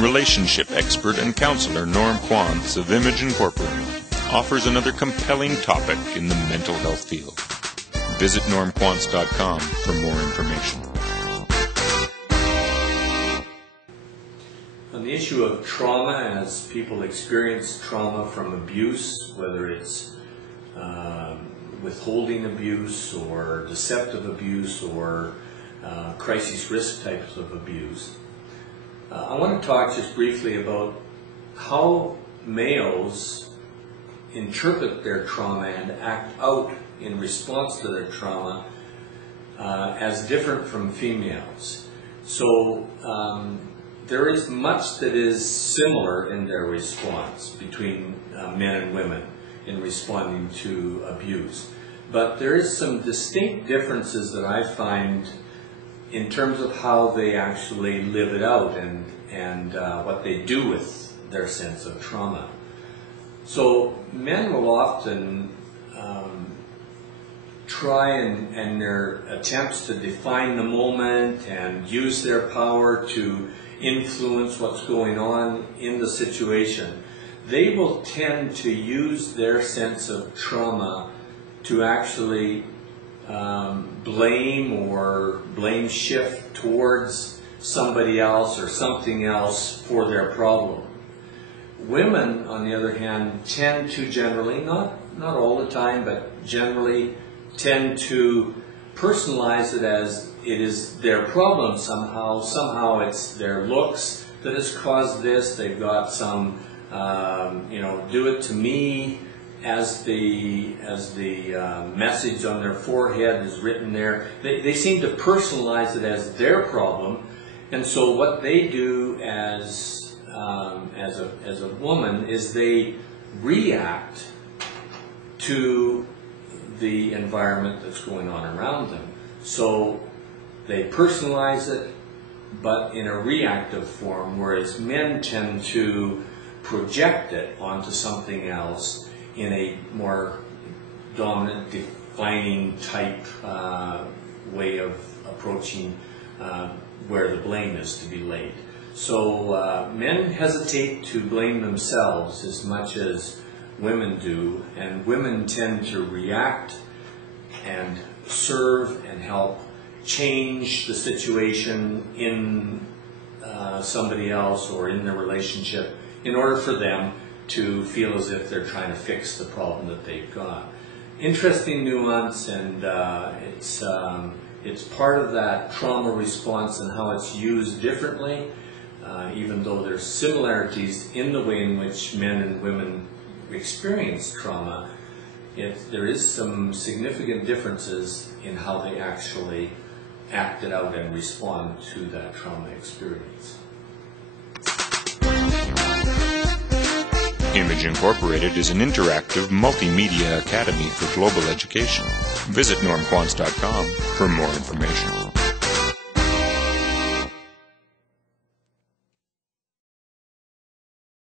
Relationship expert and counselor Norm Quantz of Image Incorporated offers another compelling topic in the mental health field. Visit normquantz.com for more information. On the issue of trauma, as people experience trauma from abuse, whether it's withholding abuse or deceptive abuse or crisis risk types of abuse, I want to talk just briefly about how males interpret their trauma and act out in response to their trauma as different from females. So there is much that is similar in their response between men and women in responding to abuse. But there is some distinct differences that I find in terms of how they actually live it out and what they do with their sense of trauma. So men will often try in their attempts to define the moment and use their power to influence what's going on in the situation. They will tend to use their sense of trauma to actually blame shift towards somebody else or something else for their problem. Women, on the other hand, tend to generally, not all the time, but generally tend to personalize it as it is their problem somehow. Somehow it's their looks that has caused this. They've got some, do it to me, as the message on their forehead is written there. They seem to personalize it as their problem, and so what they do as a woman is they react to the environment that's going on around them. So they personalize it, but in a reactive form, whereas men tend to project it onto something else in a more dominant, defining type way of approaching where the blame is to be laid. So men hesitate to blame themselves as much as women do, and women tend to react and serve and help change the situation in somebody else or in their relationship in order for them to feel as if they're trying to fix the problem that they've got. Interesting nuance, and it's part of that trauma response and how it's used differently, even though there's similarities in the way in which men and women experience trauma. There is some significant differences in how they actually act it out and respond to that trauma experience. Image Incorporated is an interactive multimedia academy for global education. Visit normquantz.com for more information.